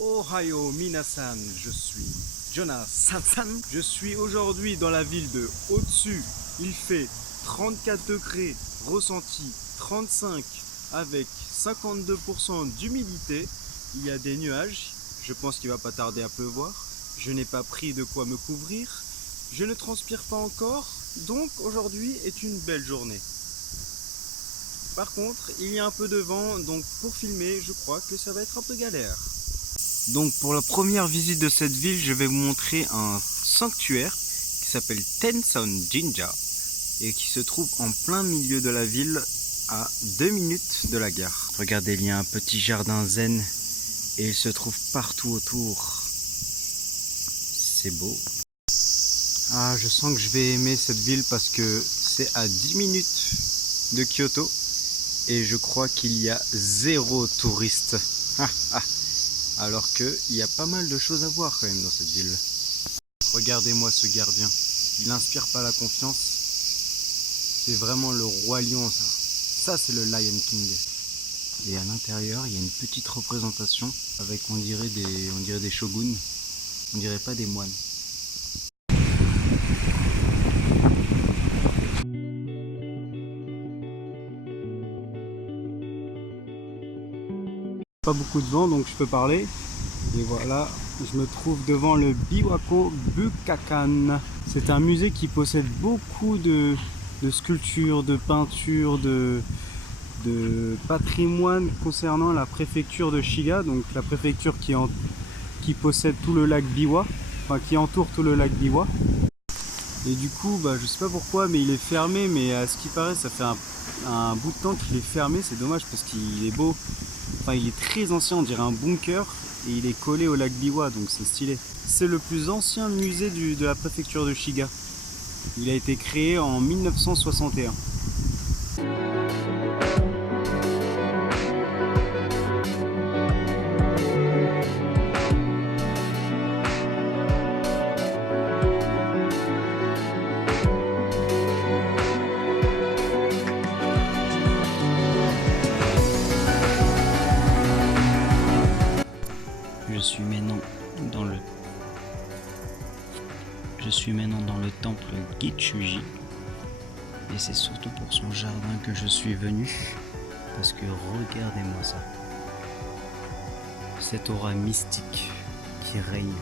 Ohio minasan, je suis Jonas Sansan. Je suis aujourd'hui dans la ville de Otsu. Il fait 34 degrés, ressenti 35 avec 52% d'humidité. Il y a des nuages, je pense qu'il va pas tarder à pleuvoir. Je n'ai pas pris de quoi me couvrir. Je ne transpire pas encore, donc aujourd'hui est une belle journée. Par contre, il y a un peu de vent, donc pour filmer, je crois que ça va être un peu galère. Donc pour la première visite de cette ville, je vais vous montrer un sanctuaire qui s'appelle Tenson Jinja et qui se trouve en plein milieu de la ville à 2 minutes de la gare. Regardez, il y a un petit jardin zen et il se trouve partout autour. C'est beau. Ah, je sens que je vais aimer cette ville parce que c'est à 10 minutes de Kyoto et je crois qu'il y a 0 touristes. Alors qu'il y a pas mal de choses à voir quand même dans cette ville. Regardez-moi ce gardien, il inspire pas la confiance. C'est vraiment le roi lion ça. Ça c'est le Lion King. Et à l'intérieur il y a une petite représentation avec on dirait des shoguns. On dirait pas des moines. Pas beaucoup de vent donc je peux parler. Et voilà, je me trouve devant le Biwako Bukakan. C'est un musée qui possède beaucoup de sculptures, de peintures, de patrimoine concernant la préfecture de Shiga, donc la préfecture qui possède tout le lac Biwa, enfin qui entoure tout le lac Biwa. Et du coup, je sais pas pourquoi, mais il est fermé, mais à ce qui paraît, ça fait un bout de temps qu'il est fermé, c'est dommage parce qu'il est beau. Enfin, il est très ancien, on dirait un bunker, et il est collé au lac Biwa, donc c'est stylé. C'est le plus ancien musée de la préfecture de Shiga. Il a été créé en 1961. Je suis maintenant dans le temple Gichuji et c'est surtout pour son jardin que je suis venu parce que regardez-moi ça, cette aura mystique qui règne.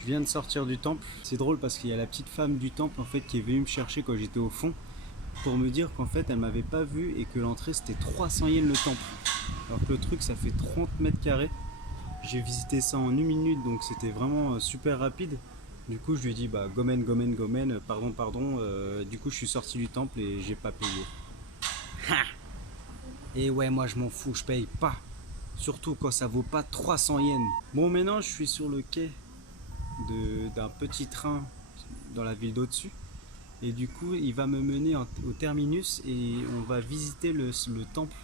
Je viens de sortir du temple, c'est drôle parce qu'il y a la petite femme du temple en fait qui est venue me chercher quand j'étais au fond pour me dire qu'en fait elle m'avait pas vu et que l'entrée c'était 300 yens le temple, alors que le truc ça fait 30 mètres carrés. J'ai visité ça en 1 minute donc c'était vraiment super rapide. Du coup je lui ai dit gomen, pardon, du coup je suis sorti du temple et j'ai pas payé. Et ouais, moi je m'en fous, je paye pas, surtout quand ça vaut pas 300 yens. Bon, maintenant je suis sur le quai d'un petit train dans la ville d'au-dessus. Et du coup, il va me mener au terminus et on va visiter le temple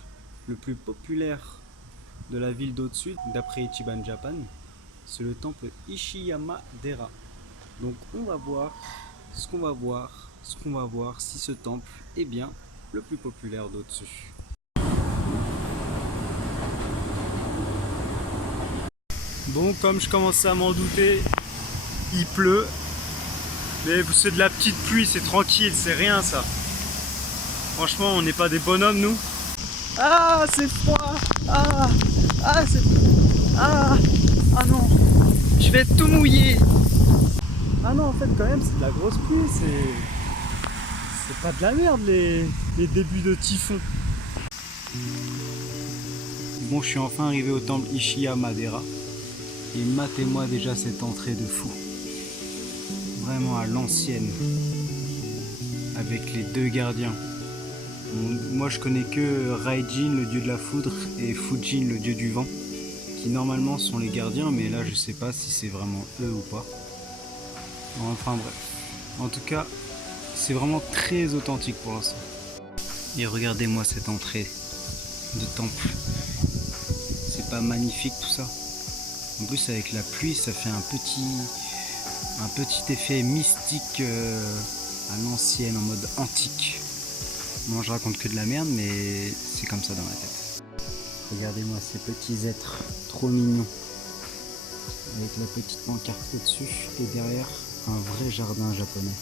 le plus populaire de la ville d'au-dessus, d'après Ichiban Japan. C'est le temple Ishiyama-dera. Donc on va voir ce qu'on va voir si ce temple est bien le plus populaire d'au-dessus. Bon, comme je commençais à m'en douter, il pleut. Mais c'est de la petite pluie, c'est tranquille, c'est rien ça. Franchement, on n'est pas des bonhommes nous. Ah, c'est froid. Ah, c'est... Ah non, je vais tout mouiller. Ah non, en fait quand même c'est de la grosse pluie, c'est pas de la merde les débuts de typhon. Bon, je suis enfin arrivé au temple Ishiyama-dera et matez-moi déjà cette entrée de fou. Vraiment à l'ancienne, avec les 2 gardiens. Moi je connais que Raijin, le dieu de la foudre, et Fujin, le dieu du vent, qui normalement sont les gardiens, mais là je sais pas si c'est vraiment eux ou pas. Enfin bref, en tout cas c'est vraiment très authentique pour l'instant. Et regardez-moi cette entrée de temple, c'est pas magnifique tout ça? En plus avec la pluie ça fait un Un petit effet mystique à l'ancienne, en mode antique. Moi je raconte que de la merde, mais c'est comme ça dans ma tête. Regardez-moi ces petits êtres, trop mignons. Avec la petite pancarte au-dessus et derrière un vrai jardin japonais.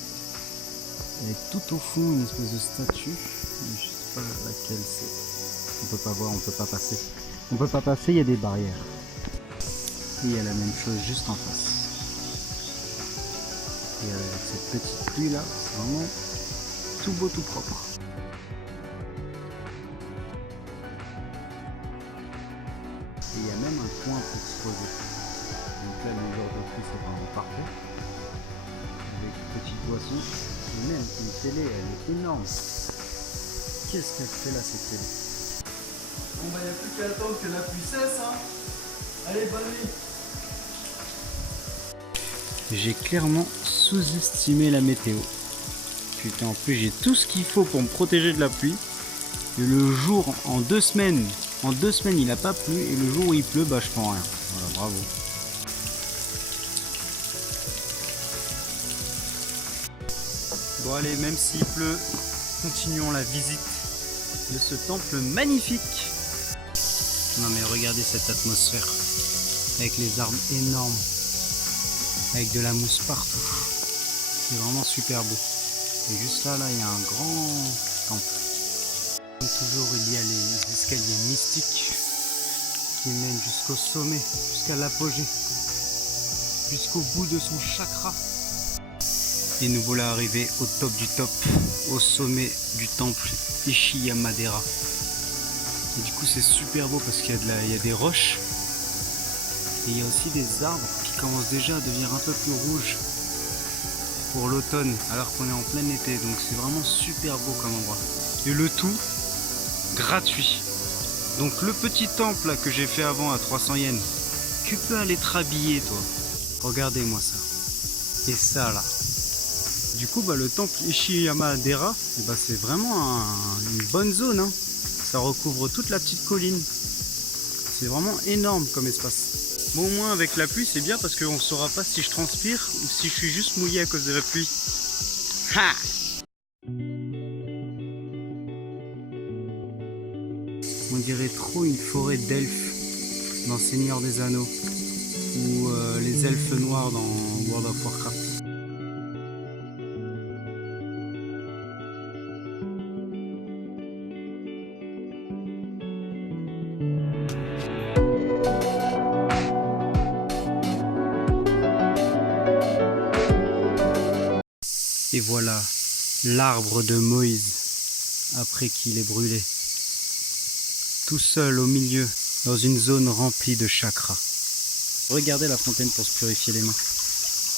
Avec tout au fond une espèce de statue, mais je sais pas laquelle c'est. On peut pas voir, on peut pas passer. On peut pas passer, il y a des barrières. Et il y a la même chose juste en face. Et avec cette petite pluie là, c'est vraiment tout beau, tout propre. Et il y a même un coin pour se poser. Donc là, le genre de pluie, c'est vraiment parfait. Avec une petite boisson. Et même une télé, elle est énorme. Qu'est-ce qu'elle fait là, cette télé? Bon bah, il n'y a plus qu'à attendre que la pluie cesse, hein. Allez, bonne nuit. J'ai clairement sous-estimé la météo. Putain, en plus j'ai tout ce qu'il faut pour me protéger de la pluie. Et le jour, en 2 semaines, il n'a pas plu. Et le jour où il pleut, bah je prends rien. Voilà, bravo. Bon allez, même s'il pleut, continuons la visite de ce temple magnifique. Non mais regardez cette atmosphère. Avec les arbres énormes. Avec de la mousse partout. C'est vraiment super beau. Et juste là, il y a un grand temple. Comme toujours, il y a les escaliers mystiques qui mènent jusqu'au sommet, jusqu'à l'apogée, jusqu'au bout de son chakra. Et nous voilà arrivés au top du top, au sommet du temple Ishi-Yamadera. Et du coup, c'est super beau parce qu'il y a des roches. Et il y a aussi des arbres qui commencent déjà à devenir un peu plus rouges pour l'automne, alors qu'on est en plein été. Donc c'est vraiment super beau comme endroit. Et le tout gratuit. Donc le petit temple là, que j'ai fait avant à 300 yens, tu peux aller te rhabiller toi. Regardez-moi ça. Et ça là. Du coup bah, le temple Ishi-Yamadera, c'est vraiment une bonne zone. Hein. Ça recouvre toute la petite colline. C'est vraiment énorme comme espace. Bon, au moins avec la pluie c'est bien parce qu'on ne saura pas si je transpire ou si je suis juste mouillé à cause de la pluie. Ha! On dirait trop une forêt d'elfes dans Seigneur des Anneaux ou les elfes noirs dans World of Warcraft. Et voilà l'arbre de Moïse après qu'il est brûlé. Tout seul au milieu, dans une zone remplie de chakras. Regardez la fontaine pour se purifier les mains.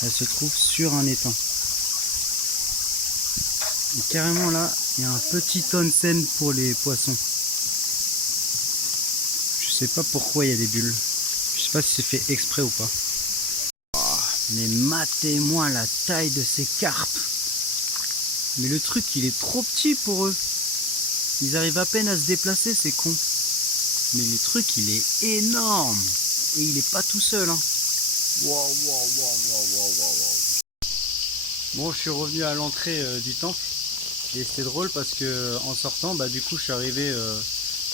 Elle se trouve sur un étang. Et carrément là, il y a un petit onsen pour les poissons. Je sais pas pourquoi il y a des bulles. Je sais pas si c'est fait exprès ou pas. Oh, mais matez-moi la taille de ces carpes. Mais le truc, il est trop petit pour eux. Ils arrivent à peine à se déplacer, c'est con. Mais le truc, il est énorme. Et il est pas tout seul. Hein. Wow. Bon, je suis revenu à l'entrée du temple. Et c'était drôle parce que en sortant, bah, du coup, je suis arrivé,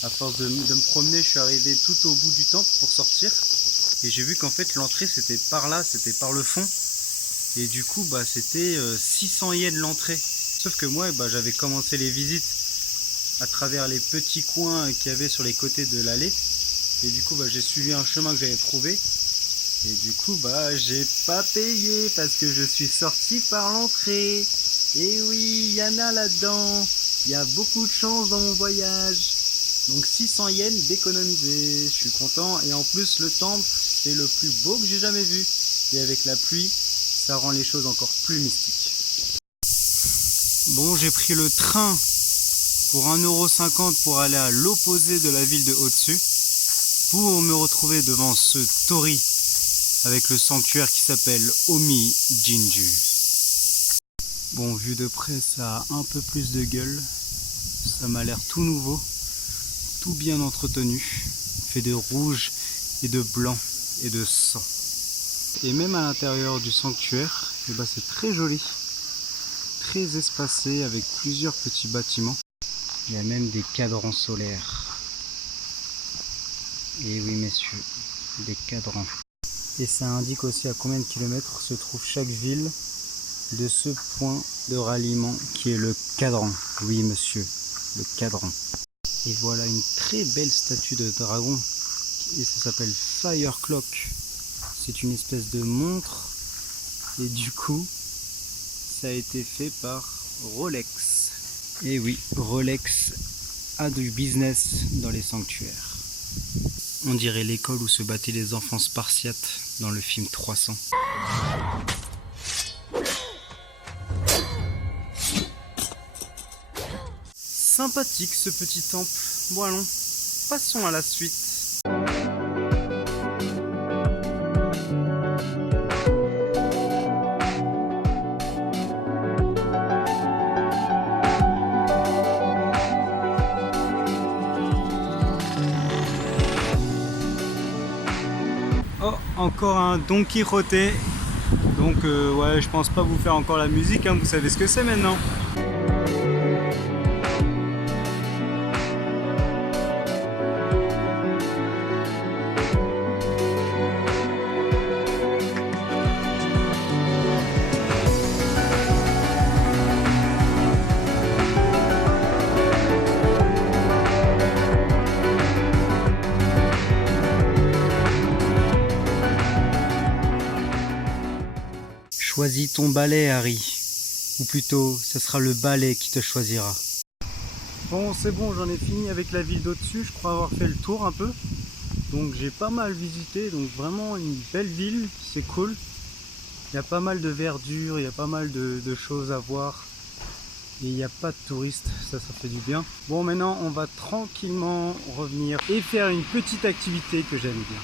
à force de me promener, je suis arrivé tout au bout du temple pour sortir. Et j'ai vu qu'en fait, l'entrée, c'était par là, c'était par le fond. Et du coup, bah, c'était 600 yens l'entrée. Sauf que moi, bah, j'avais commencé les visites à travers les petits coins qu'il y avait sur les côtés de l'allée. Et du coup, bah, j'ai suivi un chemin que j'avais trouvé. Et du coup, bah, j'ai pas payé parce que je suis sorti par l'entrée. Et oui, il y en a là-dedans. Il y a beaucoup de chance dans mon voyage. Donc 600 yens d'économiser. Je suis content. Et en plus, le temple, c'est le plus beau que j'ai jamais vu. Et avec la pluie, ça rend les choses encore plus mystiques. Bon, j'ai pris le train pour 1,50 € pour aller à l'opposé de la ville de Otsu pour me retrouver devant ce torii avec le sanctuaire qui s'appelle Omi Jinju. Bon, vu de près, ça a un peu plus de gueule. Ça m'a l'air tout nouveau, tout bien entretenu, fait de rouge et de blanc et de sang. Et même à l'intérieur du sanctuaire, Et bah c'est très joli, très espacé avec plusieurs petits bâtiments. Il y a même des cadrans solaires. Et oui messieurs, des cadrans. Et ça indique aussi à combien de kilomètres se trouve chaque ville de ce point de ralliement qui est le cadran. Oui monsieur, le cadran. Et voilà une très belle statue de dragon. Et ça s'appelle Fire Clock. C'est une espèce de montre. Et du coup, ça a été fait par Rolex. Et oui, Rolex a du business dans les sanctuaires. On dirait l'école où se battaient les enfants spartiates dans le film 300. Sympathique ce petit temple. Bon allons, passons à la suite. Oh, encore un Don Quijote. Donc ouais, je pense pas vous faire encore la musique, hein, vous savez ce que c'est maintenant. Choisis ton balai, Harry. Ou plutôt, ce sera le balai qui te choisira. Bon, c'est bon, j'en ai fini avec la ville d'au-dessus. Je crois avoir fait le tour un peu. Donc j'ai pas mal visité. Donc vraiment une belle ville, c'est cool. Il y a pas mal de verdure, il y a pas mal de choses à voir. Et il n'y a pas de touristes, ça fait du bien. Bon, maintenant, on va tranquillement revenir et faire une petite activité que j'aime bien.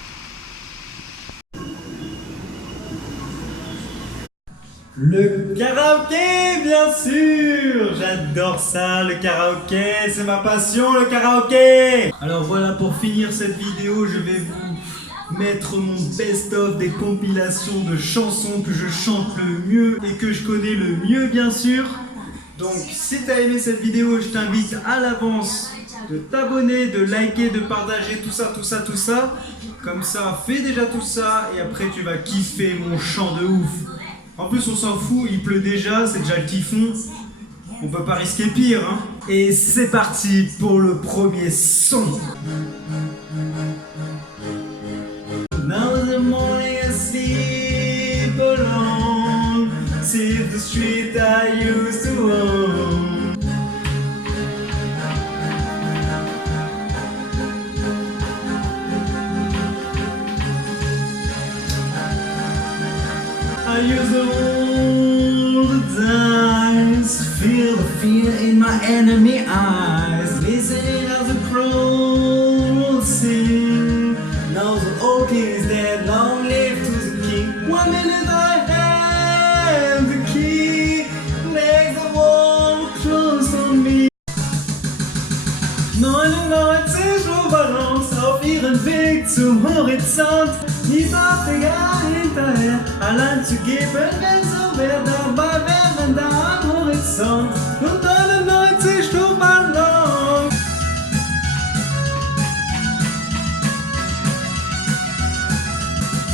Le karaoké, bien sûr! J'adore ça, le karaoké, c'est ma passion, le karaoké! Alors voilà, pour finir cette vidéo, je vais vous mettre mon best-of des compilations de chansons que je chante le mieux et que je connais le mieux, bien sûr. Donc, si tu as aimé cette vidéo, je t'invite à l'avance de t'abonner, de liker, de partager, tout ça. Comme ça, fais déjà tout ça et après tu vas kiffer mon chant de ouf. En plus on s'en fout, il pleut déjà, c'est déjà le typhon. On peut pas risquer pire, hein. Et c'est parti pour le premier son. Now in the morning I sleep alone. See the street I used to own. I use all the dice, feel the fear in my enemy eyes, listen as the crow sing. Now the old king is dead, long live to the king. 1 minute I have the key, make the wall close on me. 99 Balance auf ihren Weg zum Horizont. Die Papiger hinterher, allein zu geben, wenn so wär, dabei wären da am Horizont nur 99 Luftballons.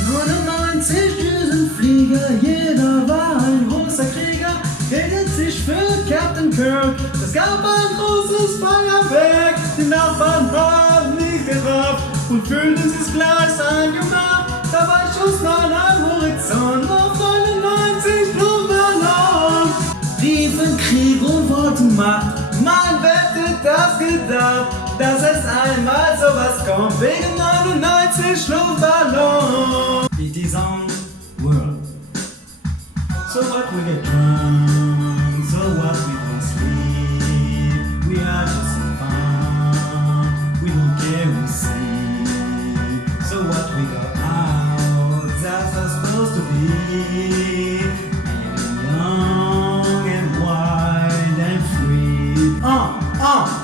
Nur 90 Düsenflieger, jeder war ein großer Krieger, hielten sich für Captain Kirk. Es gab ein großes Feuerwerk, die Nachbarn haben nicht gerafft und fühlten sich gleich angemacht. Dabei schoss man am Horizont auf 99 Luftballons. Riefen Krieg und wollten Macht, man wette das gedacht, dass es einmal sowas kommt, wegen 99 Luftballons. It is on world. So what we get drunk, so what we don't sleep, we are just in fun, we don't care we see. So what we go out, that's what's supposed to be, young and wild and free.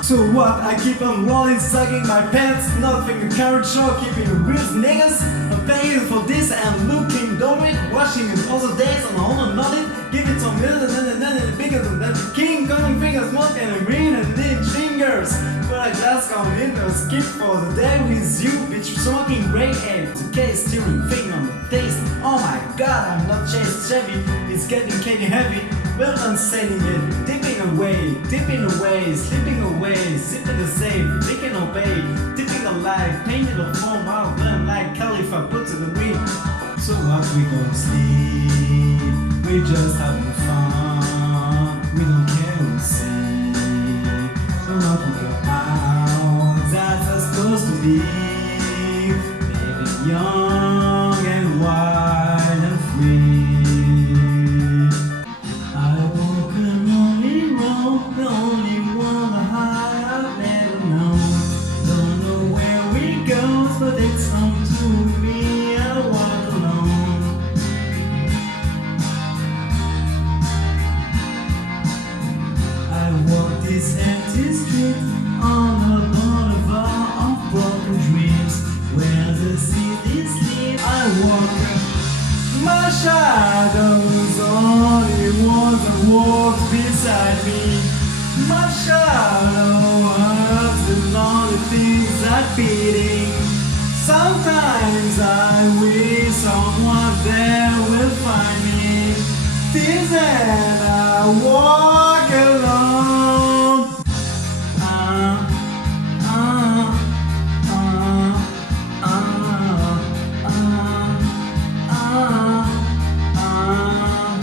So what, I keep on rolling, sucking my pants, not thinking carrot show, keeping it real niggas. I'm paying for this and looking cleaning, going, washing, and also dance on the home and nothing. Give it some milk and then bigger than that. King Kong fingers, smoke and green and thin fingers. But I just come in to skip for the day with you, bitch. Smoking gray air, the case steering thing on the taste. Oh my god, I'm not Chase Chevy. It's getting heavy. Well done sailing it, dipping away, slipping away, zipping the safe, picking away, tipping alive, painting the foam out, burn like Khalifa put to the wind. So what, we gon' sleep, we just having fun, we don't care who see, we're not gonna go out, that's how it's supposed to be, living young and wild and free. But it's home to me, I walk alone. I walk this empty street on the boulevard of broken dreams, where the city sleeps. I walk, my shadow's only ones that walk beside me. My shadow hurts the lonely things that beating. Sometimes I wish someone there will find me. Till then I walk alone.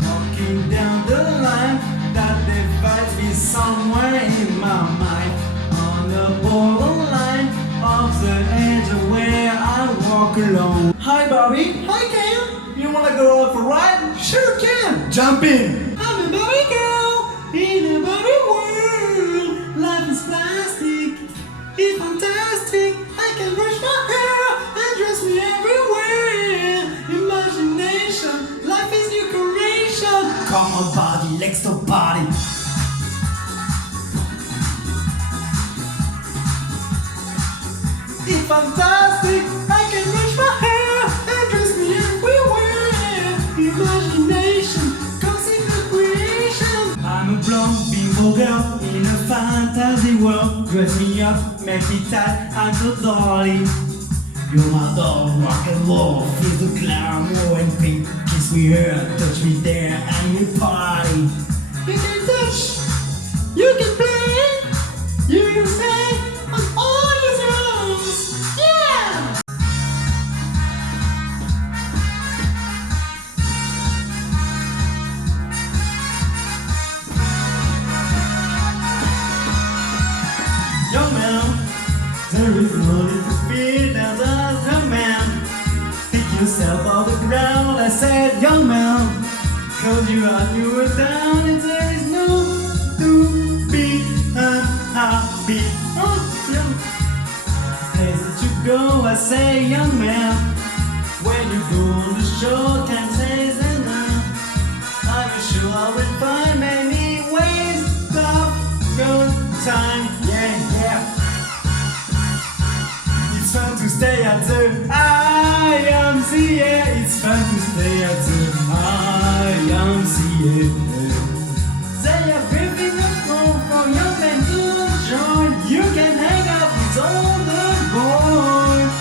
Walking down the line that divides me somewhere in my mind. On the borderline of the edge of where I walk alone. Hi Bobby, hi Cam. You wanna go out for a ride? Sure can. Jump in. I'm a Barbie girl in a Barbie world. Life is plastic, it's fantastic. I can brush my hair and dress me everywhere. Imagination, life is new creation. Come on body, legs to body. It's fantastic, I can brush my hair and dress me everywhere. Imagination, comes in the creation. I'm a blonde bimbo girl in a fantasy world. Dress me up, make me tight, I'm so dolly. You're my doll, rock and roll, feel the glamour and pink. Kiss me here, touch me there, and we party. You can touch, you can play, you can say, I'm all yours. Young man, there is no need to fear now that young man. Pick yourself off the ground, I said young man. Cause you are new and down and there is no to be unhappy. Oh, no. Places to go, I say young man. When you go on the show, can't say enough. I'm sure I will find many ways of good time. It's fun to stay at the IMCA. It's fun to stay at the IMCA. They have everything up for young men to join. You can hang out with all the boys.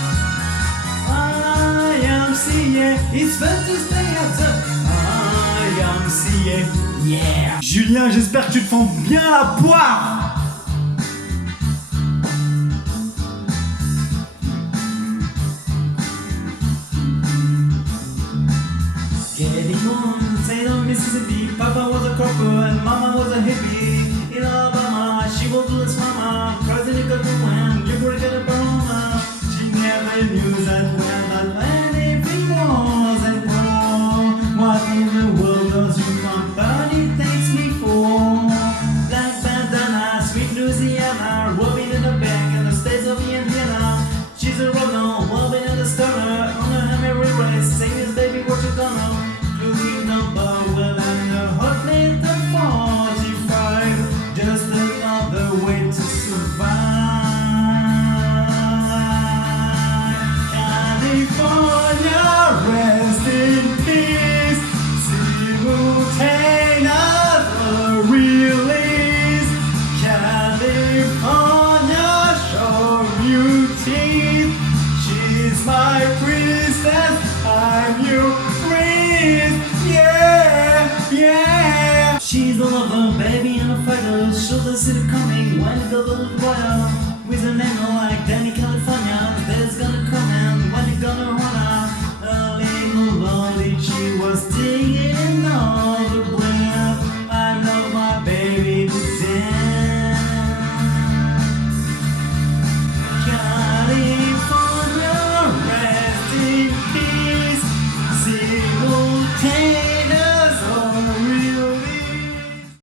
IMCA. It's fun to stay at the IMCA. Yeah. Julien, j'espère que tu te fends bien la poire. Getting on, St. Mississippi. Papa was a copper and Mama was a hippie. In Alabama, she was Louis Mama. Cousin in Kakuan, you were gonna Burma. She never knew that when anything was and wrong. What in the world does your company thanks me for? Black bandana, sweet Louisiana, rubbing in the back in the states of Indiana. She's a runner, wobbling in the stunner. On her every race, sing this baby, what you gonna? Well, I'm the hot name. you breathe. Yeah, yeah. She's a lover, baby, and a fighter. She'll see it coming when it goes wild. With an angle like Danny California.